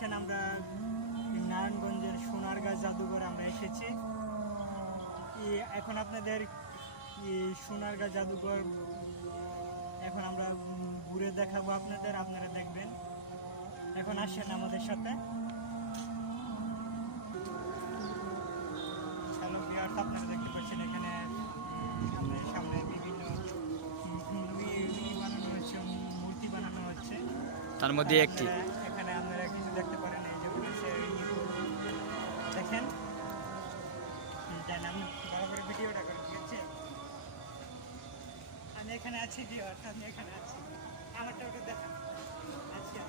পাচ্ছেন আমরা নারায়ণগঞ্জের সোনারগাঁ জাদুঘরে আমরা এসেছি। এখন আপনাদের সোনারগাঁ জাদুঘর এখন আমরা ঘুরে দেখাবো আপনাদের, আপনারা দেখবেন। এখন আসেন আমাদের সাথে। হ্যালো ভিউয়ার্স, আপনারা দেখতে পাচ্ছেন এখানে আমাদের সামনে বিভিন্ন বানানো হচ্ছে, মূর্তি বানানো হচ্ছে। তার মধ্যে একটি এখানে আপনারা কিছু দেখতে পারেন, এই যে দেখেন, আমি বরাবর ভিডিওটা করে দিয়েছি। আমি এখানে আছি ভিউয়ার্স, আমি এখানে আছি, আমারটা ওটা দেখেন। আচ্ছা,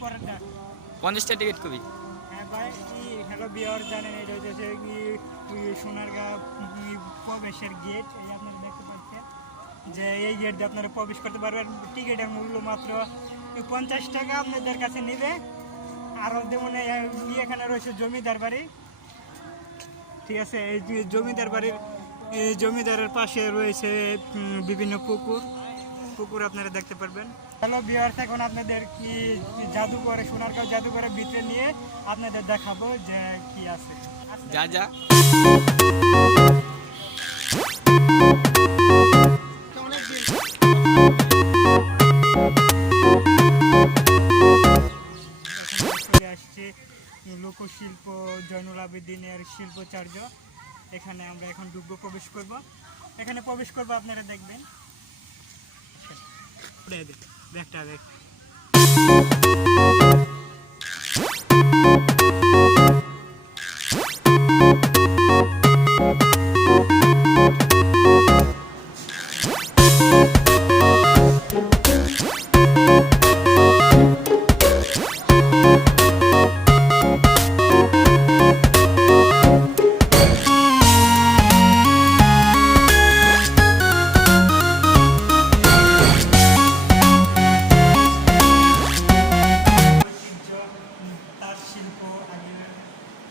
পরেরটা 50টা টিকিট খুবই। হ্যাঁ ভাই, হ্যালো ভিউয়ার্স, জানেন এটা হচ্ছে সোনারগাঁ প্রবেশের গেট। এই আপনারা দেখতে পাচ্ছেন যে এই গেট দিয়ে আপনারা প্রবেশ করতে পারবেন। টিকিটের মূল্য মাত্র 50 টাকা আপনাদের কাছে নেবে। আর যেমন এখানে রয়েছে জমিদার বাড়ি, ঠিক আছে। এই জমিদার বাড়ির জমিদারের পাশে রয়েছে বিভিন্ন পুকুর আপনারা দেখতে পারবেন। হ্যালো ভিউয়ার্স, এখন আপনাদের কি জাদুঘরে, সোনারগাঁও জাদুঘরের ভিতরে নিয়ে আপনাদের দেখাবো যে কি আছে। যা যা চলে আসছে লোকশিল্প জয়নুল আবেদিনের শিল্পচার্য। এখানে আমরা এখন ঢুকবো, প্রবেশ করব। এখানে প্রবেশ করব, আপনারা দেখবেন। ব্যাগটা ব্যাগ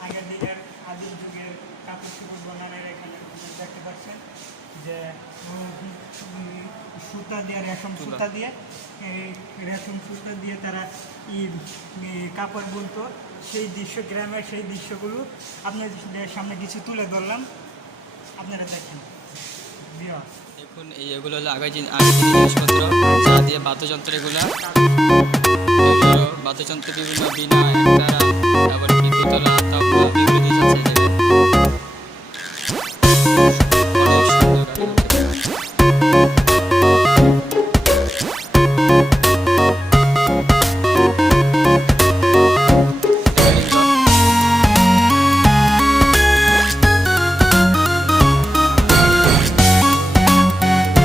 আগের দিনের আদিম যুগের কাপড় চোপড় বানানোর এখানে দেখতে পাচ্ছেন যে সুতা দিয়ে, রেশম সুতা দিয়ে, তারা কাপড় বুনতো। সেই দৃশ্য, গ্রামের সেই দৃশ্যগুলো আপনাদের সামনে কিছু তুলে ধরলাম, আপনারা দেখেন। দেখুন, এগুলো হলো আগের জিনিসপত্র যা দিয়ে বাদ্যযন্ত্র, এগুলো বাদ্যযন্ত্র বিভিন্ন বিনা, একতারা, তারপর কি দোতলা, তারপর বিভিন্ন জিনিস আছে।